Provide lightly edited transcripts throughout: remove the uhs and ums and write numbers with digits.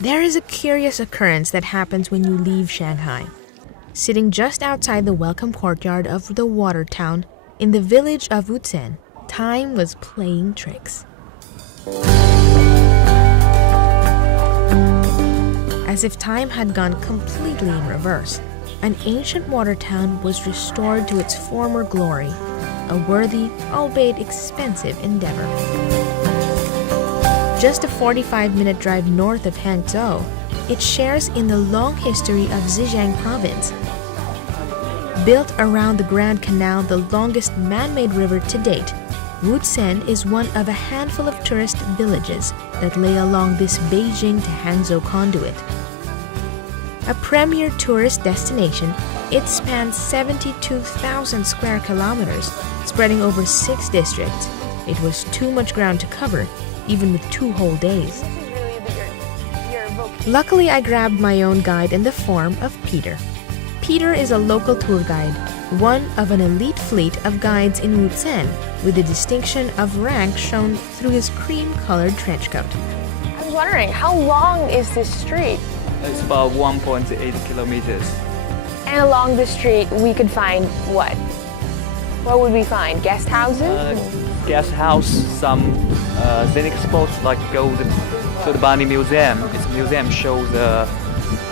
There is a curious occurrence that happens when you leave Shanghai. Sitting just outside the welcome courtyard of the water town in the village of Wuzhen, time was playing tricks. As if time had gone completely in reverse, an ancient water town was restored to its former glory, a worthy, albeit expensive endeavor. Just a 45-minute drive north of Hangzhou, it shares in the long history of Zhejiang Province. Built around the Grand Canal, the longest man-made river to date, Wuzhen is one of a handful of tourist villages that lay along this Beijing to Hangzhou conduit. A premier tourist destination, it spans 72,000 square kilometers, spreading over 6 districts. It was too much ground to cover, even with 2 whole days. Luckily, I grabbed my own guide in the form of Peter. Peter is a local tour guide, one of an elite fleet of guides in Wuzhen, with the distinction of rank shown through his cream-colored trench coat. I was wondering, how long is this street? It's about 1.8 kilometers. And along the street, we could find what? What would we find? Guest houses? Guest house, some scenic spots like go to the Bani Museum. This museum shows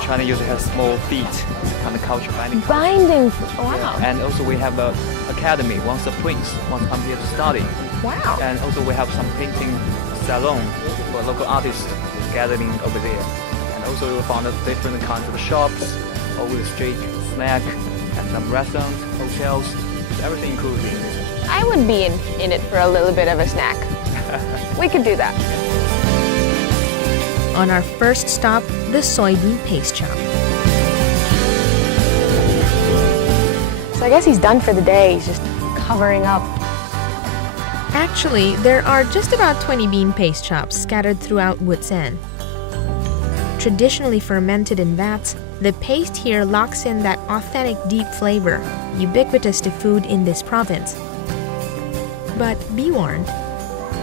China usually has small feet. It's kind of culture binding. Binding, wow. And also we have an academy. Once the prince wants to come here to study. Wow. And also we have some painting salon for local artists gathering over there. And also we found different kinds of shops, over the street, snack, and some restaurants, hotels, everything included in this. I would be in it for a little bit of a snack. We could do that. On our first stop, the soybean paste shop. So I guess he's done for the day. He's just covering up. Actually, there are just about 20 bean paste shops scattered throughout Wuzhen. Traditionally fermented in vats, the paste here locks in that authentic deep flavor, ubiquitous to food in this province. But be warned.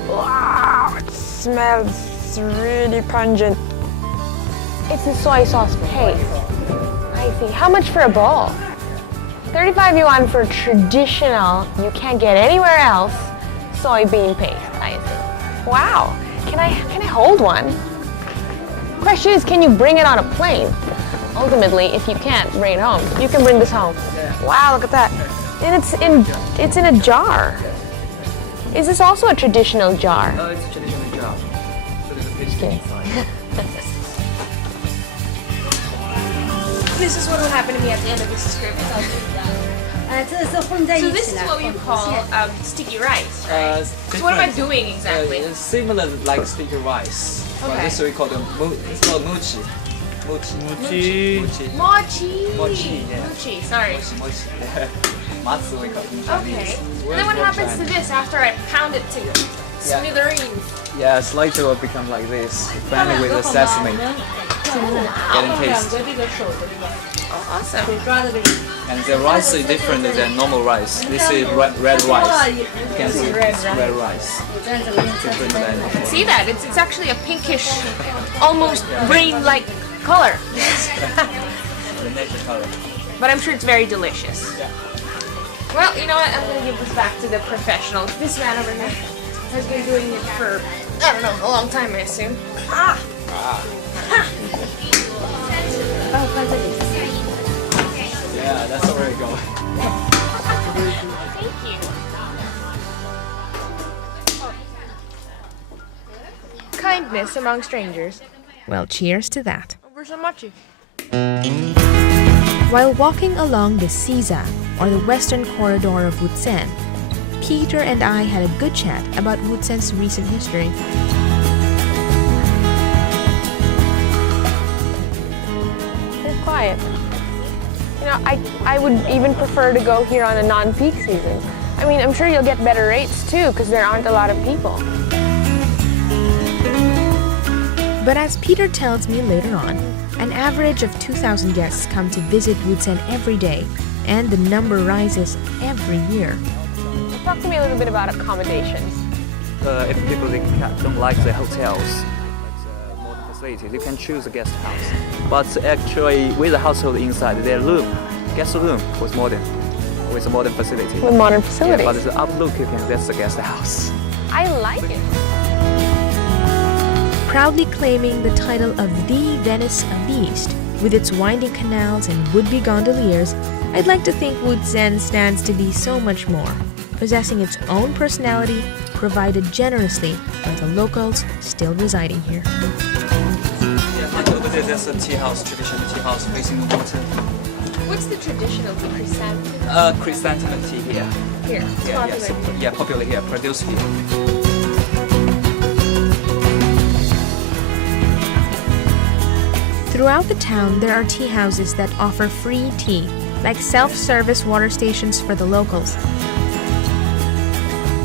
Wow, it smells really pungent. It's the soy sauce paste. I see. How much for a bowl? 35 yuan for traditional, you can't get anywhere else, soybean paste, I see. Wow. Can I hold one? Question is, can you bring it on a plane? Ultimately, if you can't bring it home, you can bring this home. Wow, look at that. And it's in a jar. Is this also a traditional jar? Oh, it's a traditional jar. So there's a paste inside. This is what will happen to me at the end of this script. So this is what we call sticky rice, right? So what am I doing exactly? It's similar like sticky rice. Okay. But this we call it's called mochi. Mochi. Mochi. Yeah. Mochi, sorry. Mochi. Matsu we call it in Chinese. Okay. And then what happens to this after I pound it to smithereens? Yeah, it's like it will become like this. Finally with the sesame. Getting taste. Oh, awesome. And the rice is different than normal rice. This is red rice. You can see it's red rice. Different than See that? It's actually a pinkish, almost green-like color. the natural color. But I'm sure it's very delicious. Well, you know what? I'm going to give this back to the professional. This man over here has been doing it for, I don't know, a long time, I assume. Yeah, that's where we go. Thank you. Kindness among strangers. Well, cheers to that. Over so much. While walking along the Siza, or the western corridor of Wuzhen, Peter and I had a good chat about Wuzhen's recent history. It's quiet. You know, I would even prefer to go here on a non-peak season. I mean, I'm sure you'll get better rates too, because there aren't a lot of people. But as Peter tells me later on, an average of 2,000 guests come to visit Wuzhen every day, and the number rises every year. Talk to me a little bit about accommodations. If people don't like the hotels, like the modern facilities, you can choose a guest house. But actually, with the household inside, their guest room was modern, with a modern facility. With modern facilities. Yeah, but the outlook, that's the guest house. I like it. Proudly claiming the title of the Venice of the East, with its winding canals and would-be gondoliers, I'd like to think Wuzhen stands to be so much more, possessing its own personality, provided generously by the locals still residing here. Yeah, over there, there's a tea house, traditional tea house facing the water. What's the traditional tea? Chrysanthemum? Chrysanthemum tea here. Here. It's Yeah, popular. yeah, popular here, produced here. Throughout the town, there are tea houses that offer free tea, like self-service water stations for the locals.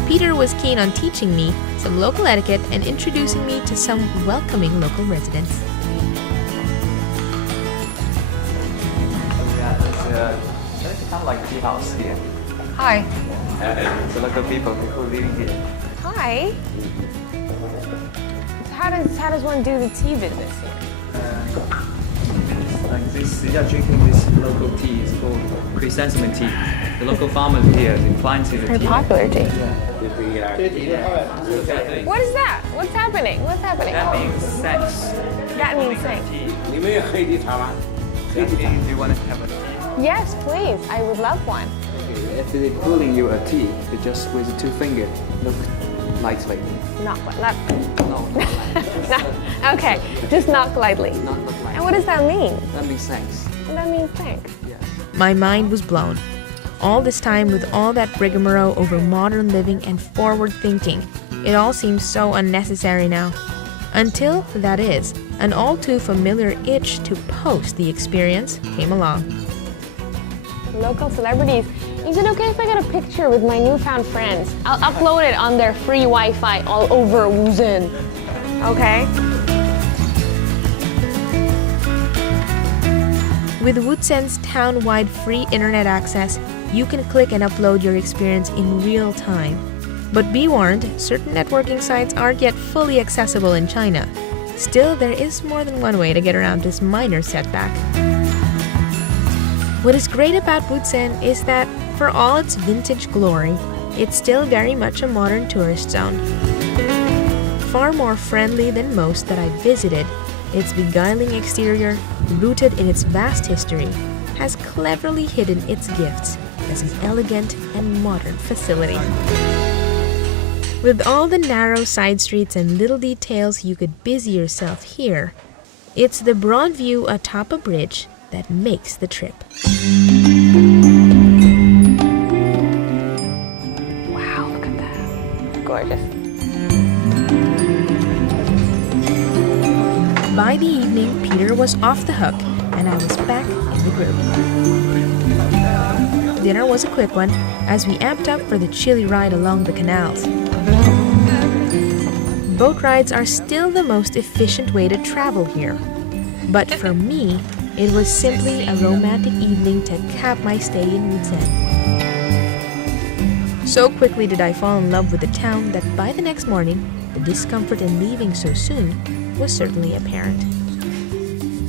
Peter was keen on teaching me some local etiquette and introducing me to some welcoming local residents. Yeah, it's kind of like a tea house here. Hi. The local people who are living here. Hi. How does one do the tea business here? Like this, they are drinking this local tea. It's called chrysanthemum tea. The local farmers here, they planted the Very tea. popular tea. Yeah. What is that? What's happening? What's happening? That means thanks. That means thanks. Tea. Do you want to have a tea? Yes, please. I would love one. If they're pulling you a tea, they just with the two fingers, look lightly. Knock lightly. No, not lightly. Okay, just knock lightly. Not look lightly. And what does that mean? That means thanks. That means thanks. Yes. My mind was blown. All this time with all that rigmarole over modern living and forward thinking, it all seems so unnecessary now. Until, that is, an all too familiar itch to post the experience came along. Local celebrities. Is it okay if I get a picture with my newfound friends? I'll upload it on their free Wi-Fi all over Wuzhen. Okay? With Wuzhen's town-wide free internet access, you can click and upload your experience in real time. But be warned, certain networking sites aren't yet fully accessible in China. Still, there is more than one way to get around this minor setback. What is great about Wuzhen is that, for all its vintage glory, it's still very much a modern tourist zone. Far more friendly than most that I've visited, its beguiling exterior, rooted in its vast history, has cleverly hidden its gifts as an elegant and modern facility. With all the narrow side streets and little details you could busy yourself here, it's the broad view atop a bridge that makes the trip. Wow, look at that. Gorgeous. By the evening, Peter was off the hook, and I was back in the group. Dinner was a quick one, as we amped up for the chilly ride along the canals. Boat rides are still the most efficient way to travel here. But for me, it was simply a romantic evening to cap my stay in Wuzhen. So quickly did I fall in love with the town that by the next morning, the discomfort in leaving so soon was certainly apparent.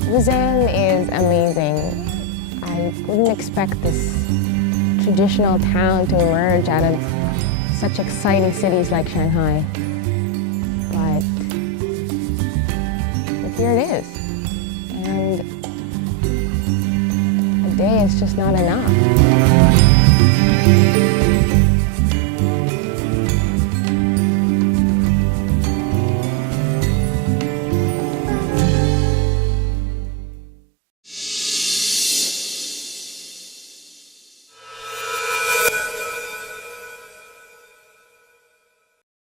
Wuzhen is amazing. I wouldn't expect this traditional town to emerge out of such exciting cities like Shanghai. But here it is. And a day is just not enough.